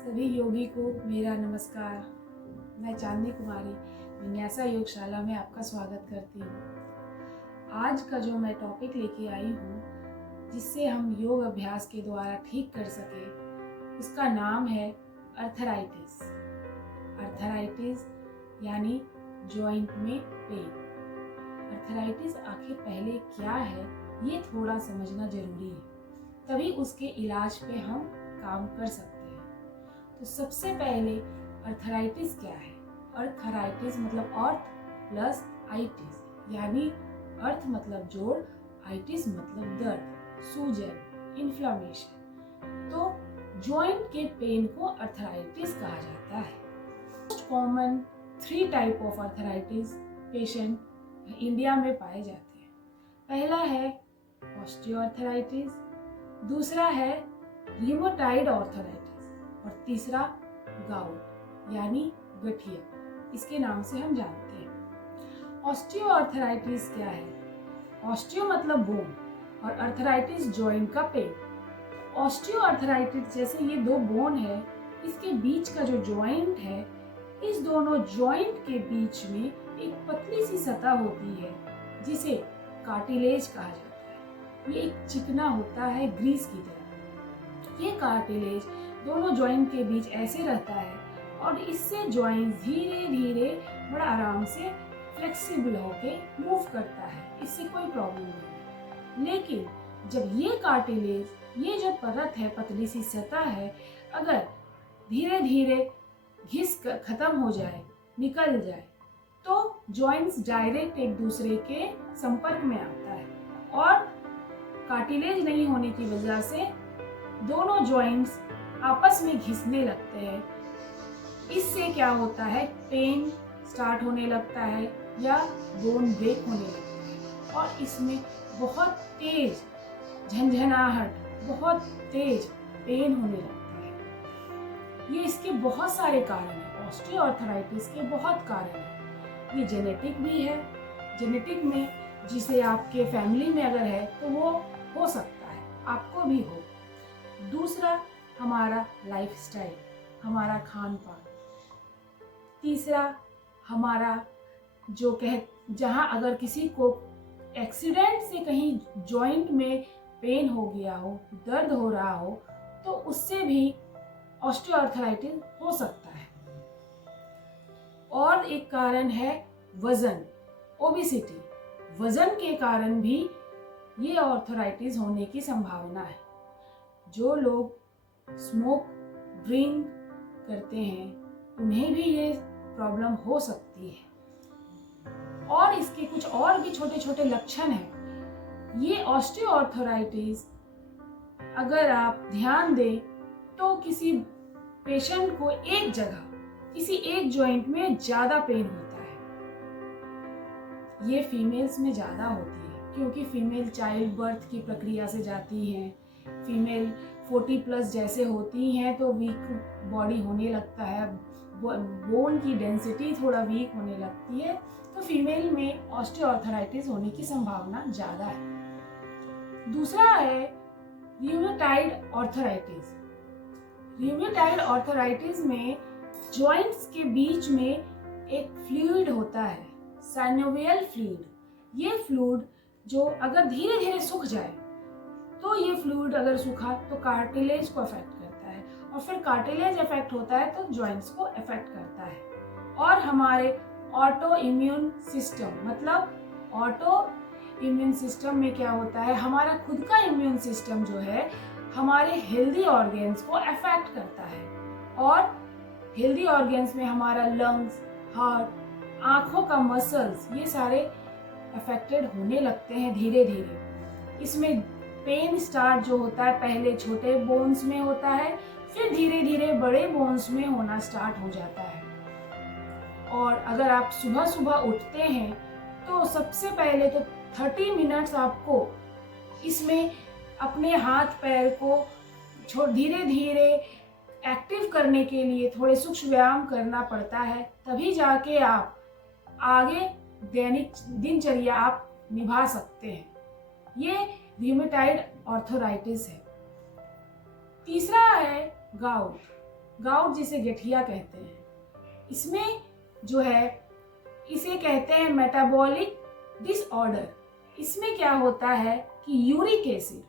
सभी योगी को मेरा नमस्कार। मैं चांदनी कुमारी विन्यासा योगशाला में आपका स्वागत करती हूँ। आज का जो मैं टॉपिक लेके आई हूँ जिससे हम योग अभ्यास के द्वारा ठीक कर सके, उसका नाम है अर्थराइटिस। अर्थराइटिस यानी जॉइंट में पेन। अर्थराइटिस आखिर पहले क्या है ये थोड़ा समझना जरूरी है, तभी उसके इलाज पे हम काम कर सकते हैं। तो सबसे पहले अर्थराइटिस क्या है? अर्थराइटिस मतलब अर्थ प्लस आइटिस, यानी अर्थ मतलब जोड़, आइटिस मतलब दर्द, सूजन, इन्फ्लामेशन। तो जॉइंट के पेन को अर्थराइटिस कहा जाता है। Most common 3 type of arthritis patient India में पाए जाते हैं। पहला है ऑस्टियोआर्थराइटिस, दूसरा है रियोमेटॉइड आर्थराइटिस और तीसरा गाउट यानी गठिया, इसके नाम से हम जानते हैं। ऑस्टियोआर्थराइटिस क्या है? ऑस्टियो मतलब बोन और अर्थराइटिस जॉइंट का पेन। ऑस्टियोआर्थराइटिस जैसे ये 2 बोन है, इसके बीच का जो जॉइंट है, इस दोनों जॉइंट के बीच में एक पतली सी सतह होती है जिसे कार्टिलेज कहा जाता है। ये एक चिकना होता है ग्रीस की तरह। ये कार्टिलेज दोनों जॉइंट के बीच ऐसे रहता है और इससे जॉइंट धीरे धीरे बड़ा आराम से फ्लेक्सिबल होके मूव करता है, इससे कोई प्रॉब्लम नहीं। लेकिन जब ये कार्टिलेज, ये जो परत है, पतली सी सतह है, अगर धीरे धीरे घिस कर खत्म हो जाए, निकल जाए, तो जॉइंट्स डायरेक्ट एक दूसरे के संपर्क में आता है और कार्टिलेज नहीं होने की वजह से दोनों जॉइंट्स आपस में घिसने लगते हैं। इससे क्या होता है, पेन स्टार्ट होने लगता है या बोन ब्रेक होने लगता है और इसमें बहुत तेज झंझनाहट, बहुत तेज पेन होने लगता है। ये इसके बहुत सारे कारण हैं। ऑस्टियोआर्थराइटिस के बहुत कारण हैं। ये जेनेटिक भी है। जेनेटिक में जिसे आपके फैमिली में अगर है तो वो हो सकता है, आपको भी हो। दूसरा हमारा लाइफस्टाइल, हमारा खान पान। तीसरा हमारा जो जहाँ अगर किसी को एक्सीडेंट से कहीं जॉइंट में पेन हो गया हो, दर्द हो रहा हो, तो उससे भी ऑस्टियोआर्थराइटिस हो सकता है। और एक कारण है वजन, ओबेसिटी। वजन के कारण भी ये आर्थराइटिस होने की संभावना है। जो लोग स्मोक ड्रिंक करते हैं उन्हें भी ये प्रॉब्लम हो सकती है। और इसके कुछ और भी छोटे छोटे लक्षण हैं। ये ऑस्टियोआर्थराइटिस अगर आप ध्यान दें तो किसी पेशेंट को एक जगह, किसी एक जॉइंट में ज्यादा पेन होता है। ये फीमेल्स में ज्यादा होती है क्योंकि फीमेल चाइल्ड बर्थ की प्रक्रिया से जाती हैं। फीमेल 40+ जैसे होती हैं तो वीक बॉडी होने लगता है, बोन की डेंसिटी थोड़ा वीक होने लगती है, तो फीमेल में ऑस्टियोआर्थराइटिस होने की संभावना ज़्यादा है। दूसरा है रियोमेटॉइड आर्थराइटिस। रियोमेटॉइड आर्थराइटिस में जॉइंट्स के बीच में एक फ्लूइड होता है, साइनोवियल फ्लूइड। ये फ्लूइड जो अगर धीरे धीरे सूख जाए, तो ये फ्लूइड अगर सूखा तो कार्टिलेज को अफेक्ट करता है और फिर कार्टिलेज अफेक्ट होता है तो जॉइंट्स को अफेक्ट करता है। और हमारे ऑटो इम्यून सिस्टम, मतलब ऑटो इम्यून सिस्टम में क्या होता है, हमारा खुद का इम्यून सिस्टम जो है हमारे हेल्दी ऑर्गेन्स को अफेक्ट करता है। और हेल्दी ऑर्गेन्स में हमारा लंग्स, हार्ट, आँखों का मसल्स, ये सारे अफेक्टेड होने लगते हैं धीरे धीरे। इसमें पेन स्टार्ट जो होता है पहले छोटे बोन्स में होता है, फिर धीरे धीरे बड़े बोन्स में होना स्टार्ट हो जाता है। और अगर आप सुबह सुबह उठते हैं तो सबसे पहले तो 30 मिनट्स आपको इसमें अपने हाथ पैर को धीरे धीरे एक्टिव करने के लिए थोड़े सूक्ष्म व्यायाम करना पड़ता है, तभी जाके आप आगे दैनिक दिनचर्या आप निभा सकते हैं। ये रियोमेटॉइड आर्थराइटिस है। तीसरा है गाउट। गाउट जिसे गठिया कहते हैं, इसमें जो है इसे कहते हैं मेटाबॉलिक डिसऑर्डर। इसमें क्या होता है कि यूरिक एसिड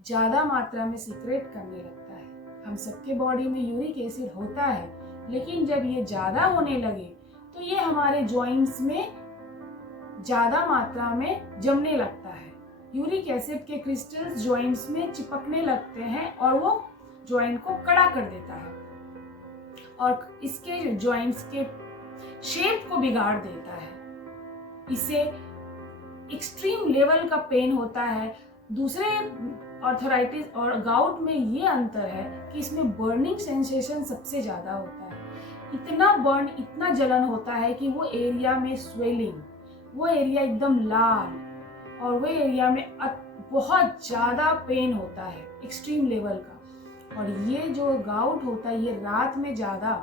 ज़्यादा मात्रा में सीक्रेट करने लगता है। हम सबके बॉडी में यूरिक एसिड होता है, लेकिन जब ये ज़्यादा होने लगे तो ये हमारे जॉइंट्स में ज़्यादा मात्रा में जमने लगता है। यूरिक एसिड के क्रिस्टल्स जॉइंट्स में चिपकने लगते हैं और वो जॉइंट को कड़ा कर देता है और इसके जॉइंट्स के शेप को बिगाड़ देता है। इससे एक्सट्रीम लेवल का पेन होता है। दूसरे आर्थराइटिस और गाउट में ये अंतर है कि इसमें बर्निंग सेंसेशन सबसे ज़्यादा होता है। इतना बर्न, इतना जलन होता है कि वो एरिया में स्वेलिंग, वो एरिया एकदम लाल, और वो एरिया में बहुत ज़्यादा पेन होता है एक्सट्रीम लेवल का। और ये जो गाउट होता है ये रात में ज़्यादा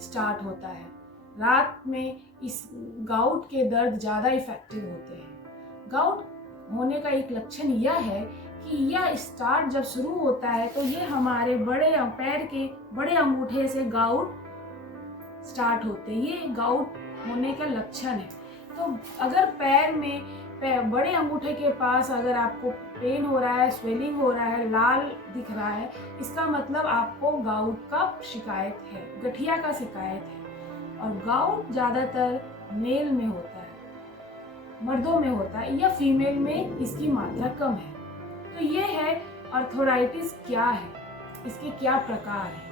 स्टार्ट होता है। रात में इस गाउट के दर्द ज़्यादा इफेक्टिव होते हैं। गाउट होने का एक लक्षण यह है कि यह स्टार्ट जब शुरू होता है तो ये हमारे पैर के बड़े अंगूठे से गाउट स्टार्ट होते हैं। ये गाउट होने का लक्षण है। तो अगर पैर में बड़े अंगूठे के पास अगर आपको पेन हो रहा है, स्वेलिंग हो रहा है, लाल दिख रहा है, इसका मतलब आपको गाउट का शिकायत है, गठिया का शिकायत है। और गाउट ज़्यादातर मेल में होता है, मर्दों में होता है, या फीमेल में इसकी मात्रा कम है। तो ये है आर्थराइटिस क्या है, इसके क्या प्रकार हैं।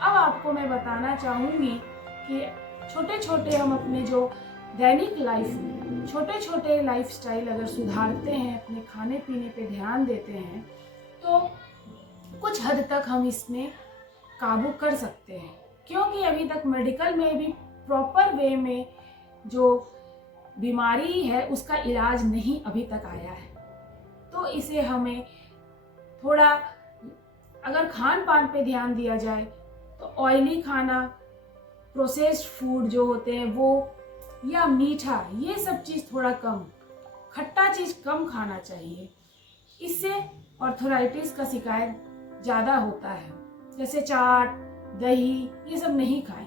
अब आपको मैं बताना चाहूँगी कि छोटे छोटे हम अपने जो दैनिक लाइफ में छोटे छोटे लाइफस्टाइल अगर सुधारते हैं, अपने खाने पीने पे ध्यान देते हैं, तो कुछ हद तक हम इसमें काबू कर सकते हैं। क्योंकि अभी तक मेडिकल में भी प्रॉपर वे में जो बीमारी है उसका इलाज नहीं अभी तक आया है। तो इसे हमें थोड़ा अगर खान पान पे ध्यान दिया जाए तो ऑयली खाना, प्रोसेस्ड फूड जो होते हैं वो, या मीठा, ये सब चीज़ थोड़ा कम, खट्टा चीज़ कम खाना चाहिए। इससे आर्थराइटिस का शिकायत ज़्यादा होता है। जैसे चाट, दही, ये सब नहीं खाएं।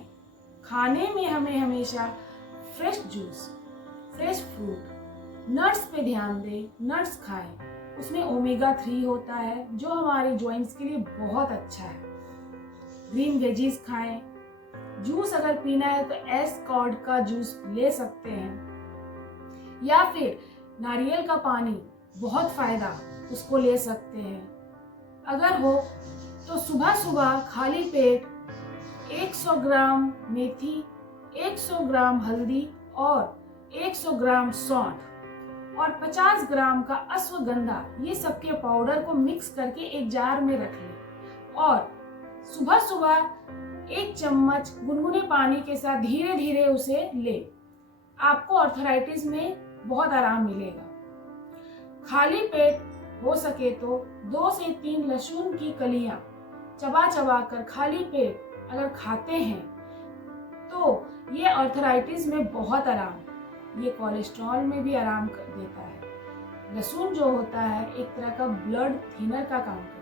खाने में हमें हमेशा fresh juice, fresh fruit, nuts पे ध्यान दें, नट्स खाएं। उसमें ओमेगा 3 होता है जो हमारे जॉइंट्स के लिए बहुत अच्छा है। ग्रीन वेजीज खाएं। जूस अगर पीना है तो एस्कॉर्ड का जूस ले सकते हैं, या फिर नारियल का पानी, बहुत फायदा, उसको ले सकते हैं। अगर हो तो सुबह सुबह खाली पेट 100 ग्राम मेथी, 100 ग्राम हल्दी और 100 ग्राम सौंठ और 50 ग्राम का अश्वगंधा, ये सबके पाउडर को मिक्स करके एक जार में रख लें और सुबह सुबह 1 चम्मच गुनगुने पानी के साथ धीरे धीरे उसे ले। आपको आर्थराइटिस में बहुत आराम मिलेगा। खाली पेट हो सके तो 2 से 3 लहसुन की कलियां चबा चबा कर खाली पेट अगर खाते हैं तो ये आर्थराइटिस में बहुत आराम, ये कोलेस्ट्रॉल में भी आराम कर देता है। लहसुन जो होता है एक तरह का ब्लड थिनर का काम करता है।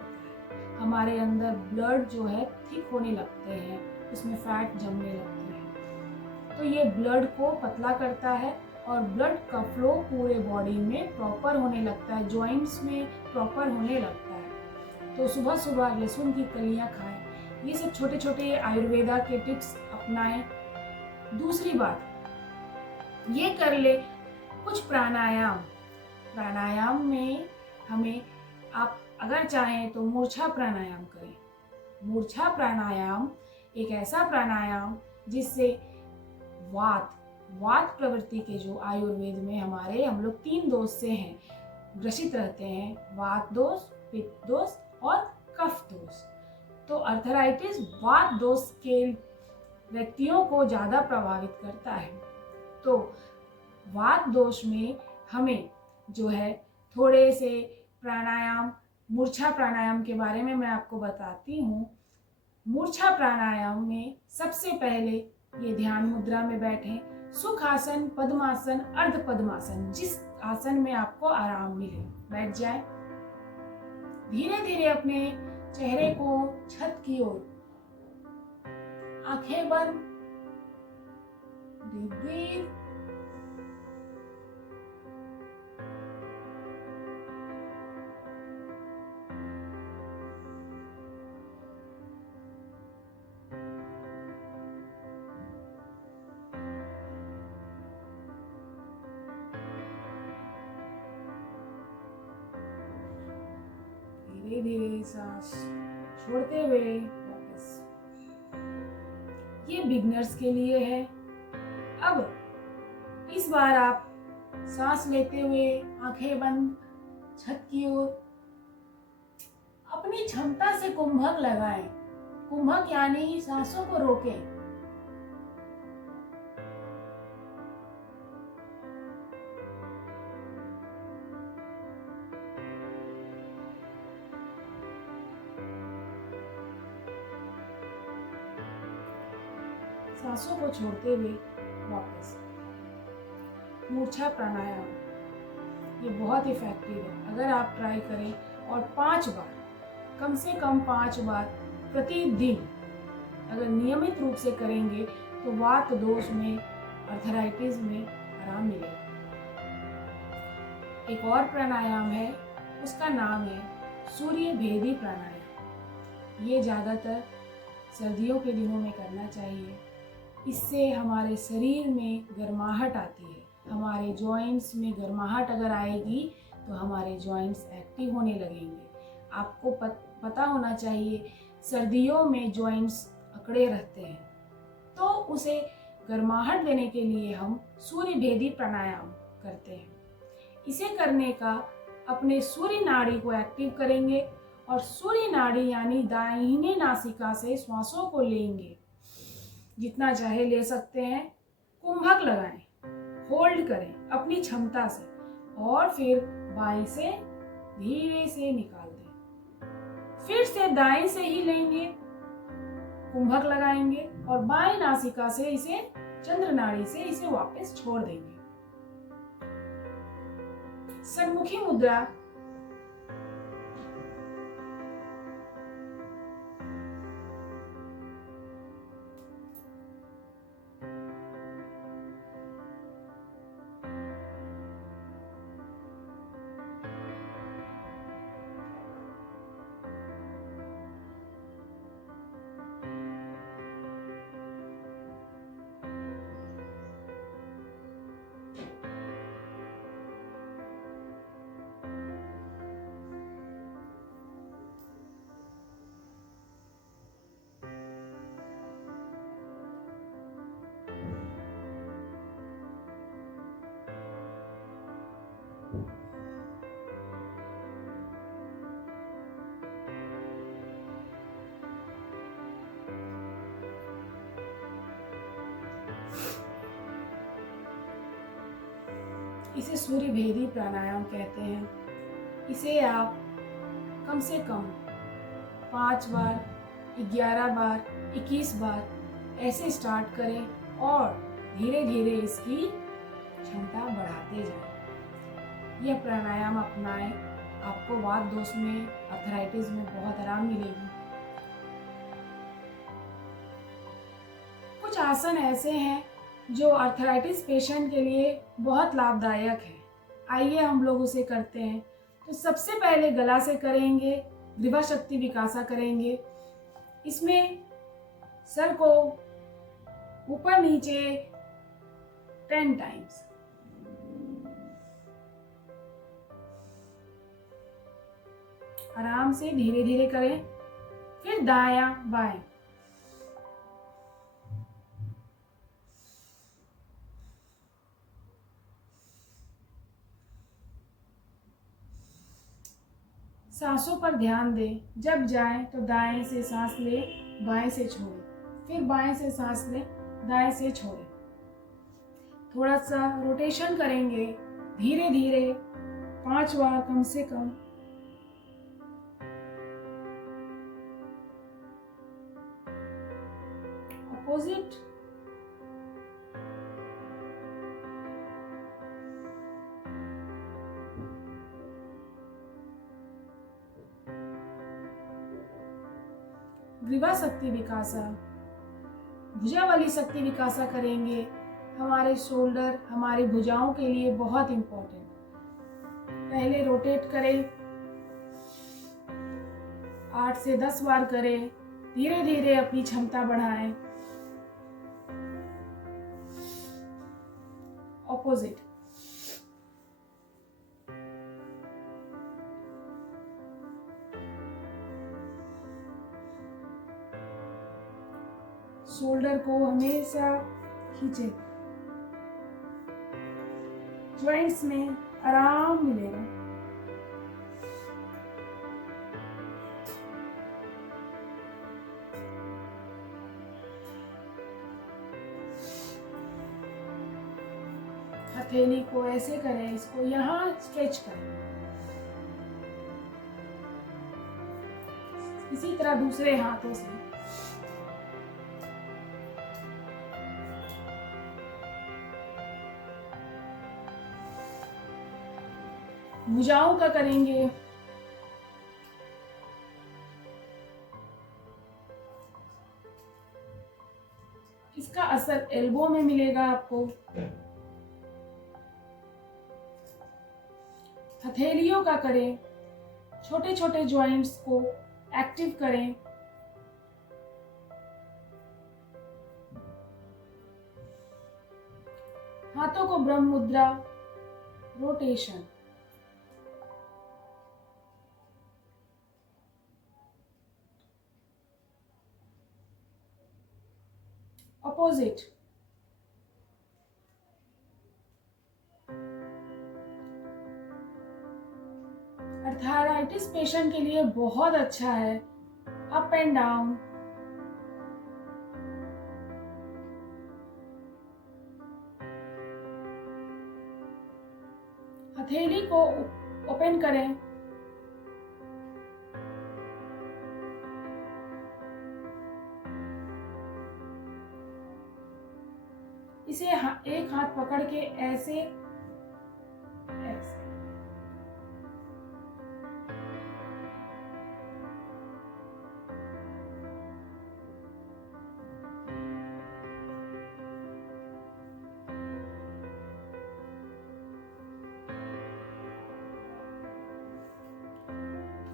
हमारे अंदर ब्लड जो है थिक होने लगते हैं, उसमें फैट जमने लगते हैं, तो ये ब्लड को पतला करता है और ब्लड का फ्लो पूरे बॉडी में प्रॉपर होने लगता है, जॉइंट्स में प्रॉपर होने लगता है। तो सुबह सुबह लहसुन की कलियां खाएं। ये सब छोटे छोटे आयुर्वेदा के टिप्स अपनाएं। दूसरी बात ये कर ले कुछ प्राणायाम। प्राणायाम में हमें, आप अगर चाहें तो मूर्छा प्राणायाम करें। मूर्छा प्राणायाम एक ऐसा प्राणायाम जिससे वात प्रवृत्ति के जो आयुर्वेद में हम लोग 3 दोष से हैं ग्रसित रहते हैं, वात दोष, पित्त दोष और कफ दोष। तो आर्थराइटिस वात दोष के व्यक्तियों को ज़्यादा प्रभावित करता है। तो वात दोष में हमें जो है थोड़े से प्राणायाम, मूर्छा प्राणायाम के बारे में मैं आपको बताती हूँ। मूर्छा प्राणायाम में सबसे पहले ये ध्यान मुद्रा में बैठें। सुखासन, पद्मासन, अर्ध पद्मासन, जिस आसन में आपको आराम मिले बैठ जाएं। धीरे धीरे अपने चेहरे को छत की ओर आंखें बंद, डीप ब्रीथ। धीरे धीरे सांस छोड़ते हुए वापस। ये बिगनर्स के लिए है। अब इस बार आप सांस लेते हुए आंखें बंद, छत की ओर अपनी क्षमता से कुंभक लगाएं। कुंभक यानी सांसों को रोकें। सांसों को छोड़ते हुए वापस। मूर्छा प्राणायाम, ये बहुत इफेक्टिव है। अगर आप ट्राई करें और 5 बार, कम से कम 5 बार प्रतिदिन अगर नियमित रूप से करेंगे तो वात दोष में, अर्थराइटिस में आराम मिलेगा। एक और प्राणायाम है, उसका नाम है सूर्य भेदी प्राणायाम। ये ज़्यादातर सर्दियों के दिनों में करना चाहिए। इससे हमारे शरीर में गर्माहट आती है। हमारे जॉइंट्स में गर्माहट अगर आएगी तो हमारे जॉइंट्स एक्टिव होने लगेंगे। आपको पता होना चाहिए, सर्दियों में जॉइंट्स अकड़े रहते हैं, तो उसे गर्माहट देने के लिए हम सूर्य भेदी प्राणायाम करते हैं। इसे करने का अपने सूर्य नाड़ी को एक्टिव करेंगे और सूर्य नाड़ी यानी दाहिने नासिका से श्वासों को लेंगे। जितना चाहे ले सकते हैं। कुंभक लगाएं, होल्ड करें अपनी क्षमता से और फिर बाएं से धीरे से निकाल दें। फिर से दाएं से ही लेंगे, कुंभक लगाएंगे और बाएं नासिका से इसे, चंद्र नाड़ी से इसे वापस छोड़ देंगे। सन्मुखी मुद्रा, इसे सूर्य भेदी प्राणायाम कहते हैं। इसे आप कम से कम 5 बार, 11 बार, 21 बार ऐसे स्टार्ट करें और धीरे धीरे इसकी क्षमता बढ़ाते जाएं। यह प्राणायाम अपनाएं, आपको वात दोष में, अर्थराइटिस में बहुत आराम मिलेगी। कुछ आसन ऐसे हैं जो अर्थराइटिस पेशेंट के लिए बहुत लाभदायक है। आइए हम लोग उसे करते हैं। तो सबसे पहले गला से करेंगे, ग्रीवा शक्ति विकासा करेंगे। इसमें सर को ऊपर नीचे 10 टाइम्स, आराम से धीरे धीरे करें। फिर दायां बाएं, सांसों पर ध्यान दें। जब जाएं तो दाएं से सांस लें, बाएं से छोड़ें, फिर बाएं से सांस लें, दाएं से छोड़ें। थोड़ा सा रोटेशन करेंगे धीरे धीरे, 5 बार कम से कम। अपोजिट, ग्रीवा शक्ति विकासा। भुजा वाली शक्ति विकासा करेंगे। हमारे शोल्डर, हमारी भुजाओं के लिए बहुत इम्पोर्टेंट। पहले रोटेट करें, 8 से 10 बार करें। धीरे धीरे अपनी क्षमता बढ़ाएं। ऑपोजिट। शोल्डर को हमेशा खींचे, जॉइंट्स में आराम मिलेगा। हथेली को ऐसे करें, इसको यहाँ स्ट्रेच करें। इसी तरह दूसरे हाथों से। भुजाओं का करेंगे। इसका असर एल्बो में मिलेगा आपको। हथेलियों का करें, छोटे छोटे जॉइंट्स को एक्टिव करें। हाथों को ब्रह्म मुद्रा, रोटेशन। ऑपोजिट। आर्थराइटिस पेशेंट के लिए बहुत अच्छा है। Up and down. हथेली को ओपन करें। इसे एक हाथ पकड़ के ऐसे ऐसे।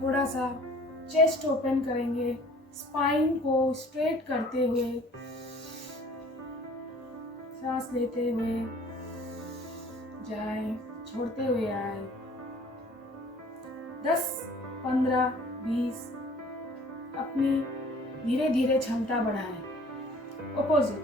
थोड़ा सा चेस्ट ओपन करेंगे, स्पाइन को स्ट्रेट करते हुए, सांस लेते हुए जाए, छोड़ते हुए आए। 10, 15, 20 अपनी धीरे धीरे क्षमता बढ़ाएं। ऑपोजिट।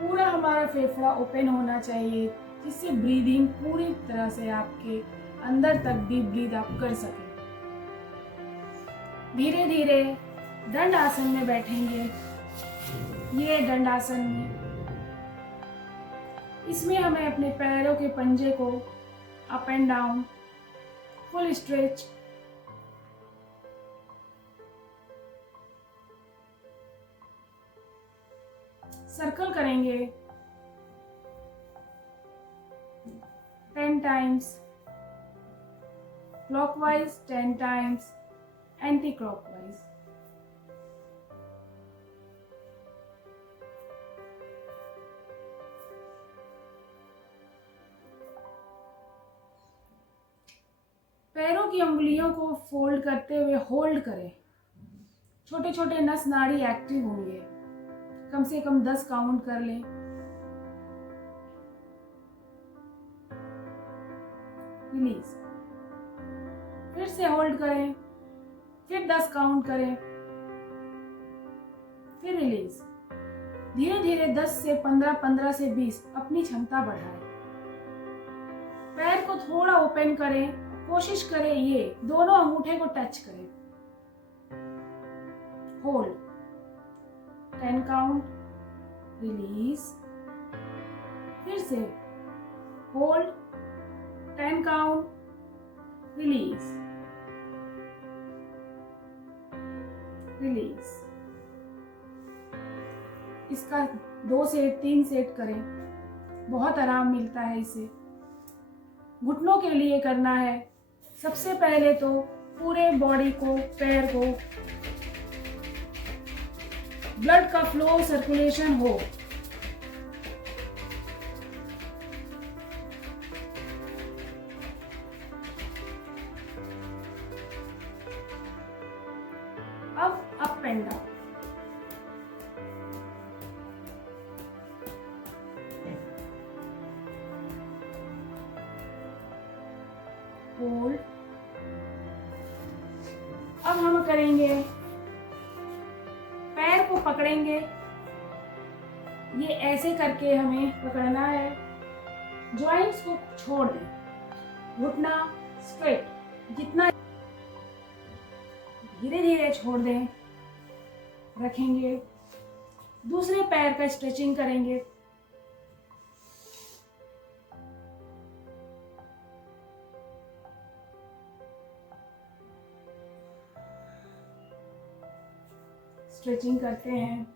पूरा हमारा फेफड़ा ओपन होना चाहिए, जिससे ब्रीदिंग पूरी तरह से आपके अंदर तक डीप ब्रीद आप कर सकें। धीरे धीरे दंड आसन में बैठेंगे। ये दंड आसन में, इसमें हमें अपने पैरों के पंजे को up and down, full stretch, circle करेंगे 10 times, clockwise 10 times, anti-clockwise. पैरों की उंगलियों को फोल्ड करते हुए होल्ड करें। छोटे छोटे नस नाड़ी एक्टिव होंगे। कम से कम 10 काउंट कर लें। रिलीज। फिर से होल्ड करें, फिर 10 काउंट करें, फिर रिलीज। धीरे धीरे 10 से 15, 15 से 20 अपनी क्षमता बढ़ाएं। पैर को थोड़ा ओपन करें, कोशिश करें ये दोनों अंगूठे को टच करें। Hold 10 count, release. फिर से होल्ड 10 काउंट, रिलीज, रिलीज। इसका 2 से 3 सेट करें, बहुत आराम मिलता है इससे। घुटनों के लिए करना है। सबसे पहले तो पूरे बॉडी को, पैर को ब्लड का फ्लो, सर्कुलेशन हो। अब अप एंड डाउन, होल्ड। अब हम करेंगे, पैर को पकड़ेंगे, ये ऐसे करके हमें पकड़ना है। जॉइंट्स को छोड़ दें, घुटना स्ट्रेट, जितना धीरे धीरे छोड़ दें, रखेंगे। दूसरे पैर का स्ट्रेचिंग करेंगे। स्ट्रेचिंग करते हैं।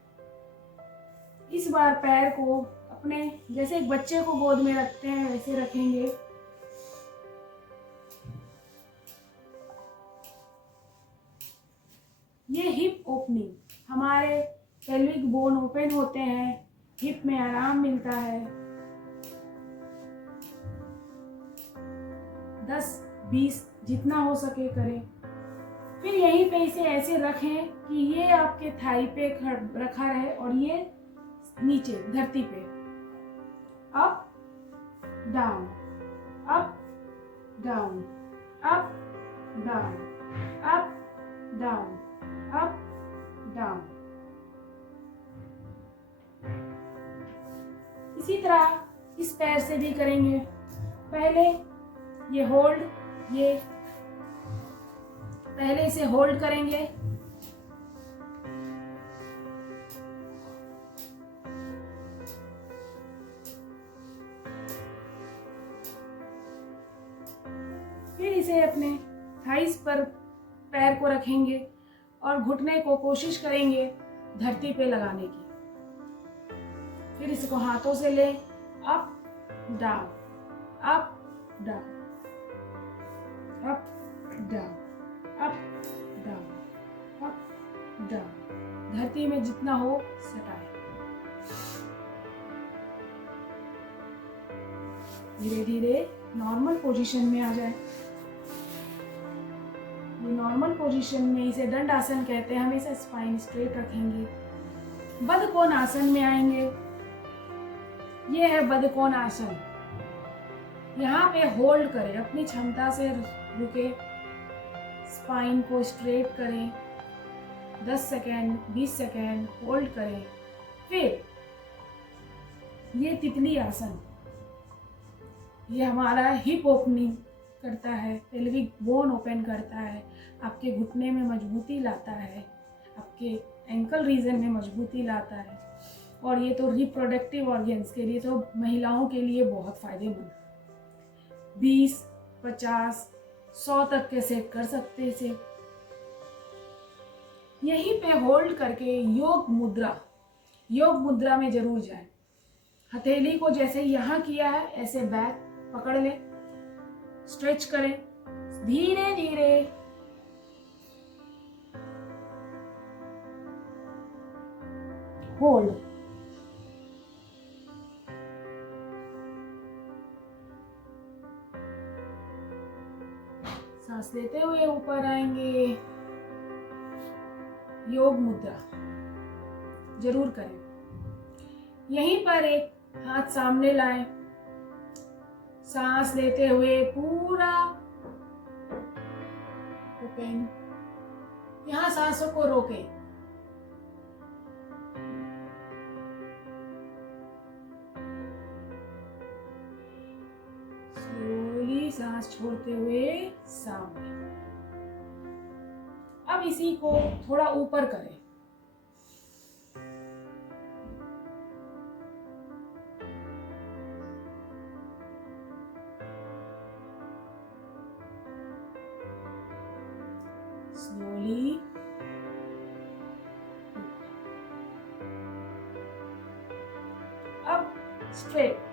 इस बार पैर को अपने, जैसे एक बच्चे को गोद में रखते हैं वैसे रखेंगे। ये हिप ओपनिंग, हमारे पेल्विक बोन ओपन होते हैं, हिप में आराम मिलता है। 10-20 जितना हो सके करें। फिर यहीं पे इसे ऐसे रखें कि ये आपके थाई पे रखा रहे और ये नीचे धरती पे। Up down, up down, up down, up down, up down. इसी तरह इस पैर से भी करेंगे। पहले ये होल्ड, ये पहले इसे होल्ड करेंगे। फिर इसे अपने थाइस पर पैर को रखेंगे और घुटने को कोशिश करेंगे धरती पे लगाने की। फिर इसको हाथों से ले, up down, up down, up down, up down, up down. धरती में जितना हो सटाए। धीरे धीरे नॉर्मल पोजीशन में आ जाए। ये नॉर्मल पोजीशन में, इसे दंड आसन कहते हैं। हमेशा स्पाइन स्ट्रेट रखेंगे। बद्धकोण आसन में आएंगे। ये है बद्धकोण आसन। यहाँ पे होल्ड करें, अपनी क्षमता से रुके, स्पाइन को स्ट्रेट करें। 10 सेकेंड, 20 सेकेंड होल्ड करें। फिर ये तितली आसन, ये हमारा हिप ओपनिंग करता है, पेल्विक बोन ओपन करता है, आपके घुटने में मजबूती लाता है, आपके एंकल रीजन में मजबूती लाता है। और ये तो रिप्रोडक्टिव ऑर्गन्स के लिए, तो महिलाओं के लिए बहुत फायदेमंद। 20, 50, 100 तक के सेट कर सकते हैं इसे। यहीं पे होल्ड करके योग मुद्रा में जरूर जाए। हथेली को जैसे यहाँ किया है ऐसे बैक पकड़ ले, स्ट्रेच करें धीरे धीरे। होल्ड, सांस लेते हुए ऊपर आएंगे। योग मुद्रा जरूर करें। यहीं पर एक हाथ सामने लाएं, सांस लेते हुए पूरा ओपन। यहां सांसों को रोकें। स्लोली सांस छोड़ते हुए सामने। अब इसी को थोड़ा ऊपर करें। स्लोली अब स्ट्रेट।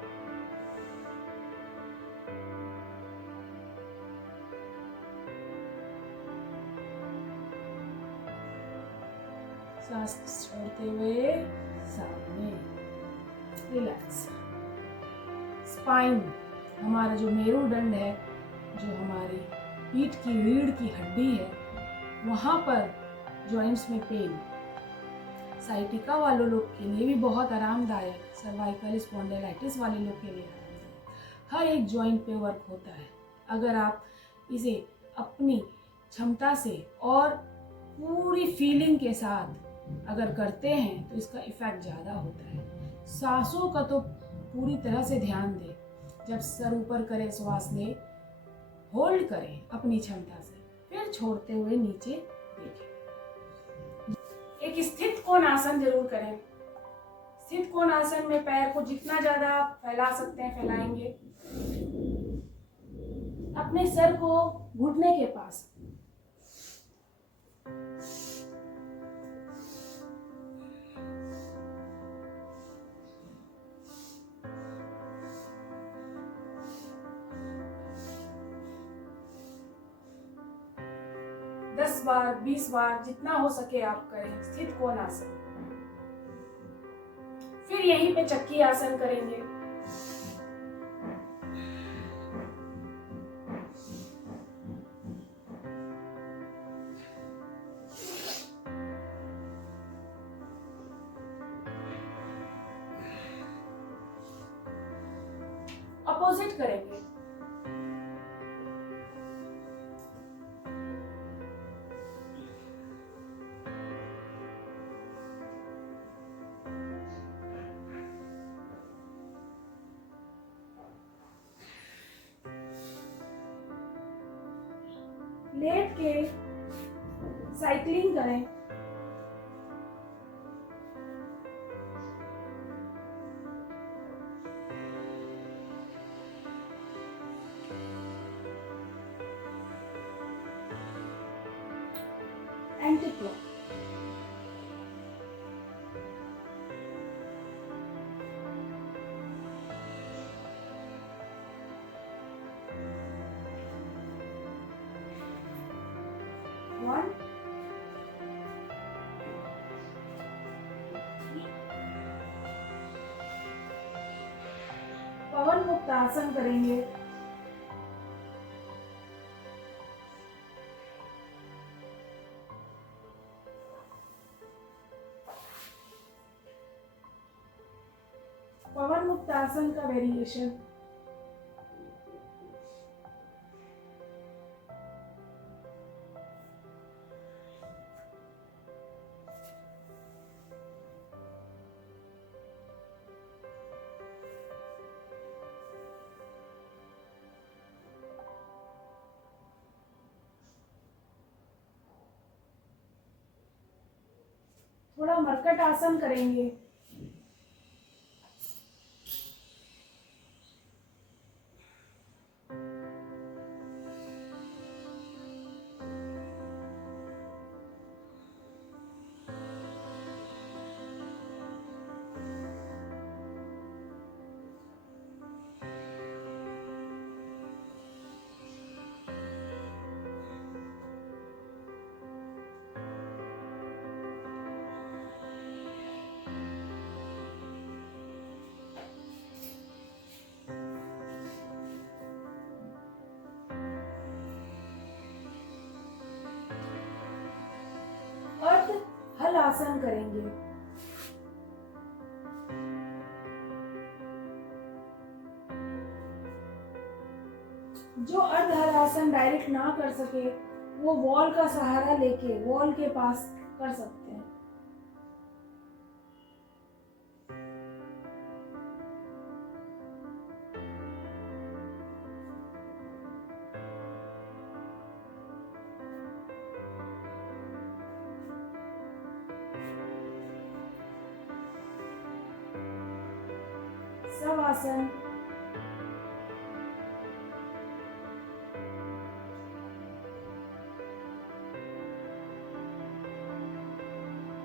सांस छोड़ते हुए सामने। रिलैक्स। स्पाइन, हमारा जो मेरुदंड है, जो हमारी पीठ की रीढ़ की हड्डी है, वहाँ पर जॉइंट्स में पेन, साइटिका वालों लोग के लिए भी बहुत आरामदायक, सर्वाइकल स्पॉन्डिलाइटिस वाले लोग के लिए आरामदायक, हर एक जॉइंट पे वर्क होता है। अगर आप इसे अपनी क्षमता से और पूरी फीलिंग के साथ अगर करते हैं तो इसका इफेक्ट ज़्यादा होता है। सांसों का तो पूरी तरह से ध्यान दें। जब सर ऊपर करें, श्वास लें, होल्ड करें अपनी क्षमता से, फिर छोड़ते हुए नीचे देखें। एक स्थित कोण आसन जरूर करें। स्थित कोण आसन में पैर को जितना ज्यादा आप फैला सकते हैं फैलाएंगे। अपने सर को घुटने के पास, दस बार 20 बार जितना हो सके आप करें स्थित कोण आसन। फिर यहीं पे चक्की आसन करेंगे। अपोजिट करेंगे। लेट के साइकिलिंग करें। Anti clock. One, पवन मुक्त आसन करेंगे। पवन मुक्त आसन का वेरिएशन। थोड़ा मरकट आसन करेंगे। हल आसन करेंगे। जो अर्ध हल आसन डायरेक्ट ना कर सके वो वॉल का सहारा लेके वॉल के पास कर सकते हैं। शवासन।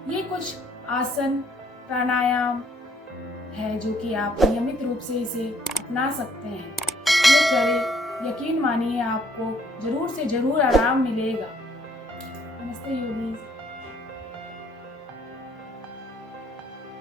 ये कुछ आसन प्राणायाम है जो कि आप नियमित रूप से इसे अपना सकते हैं। ये करें, यकीन मानिए आपको जरूर से जरूर आराम मिलेगा। नमस्ते योगीज।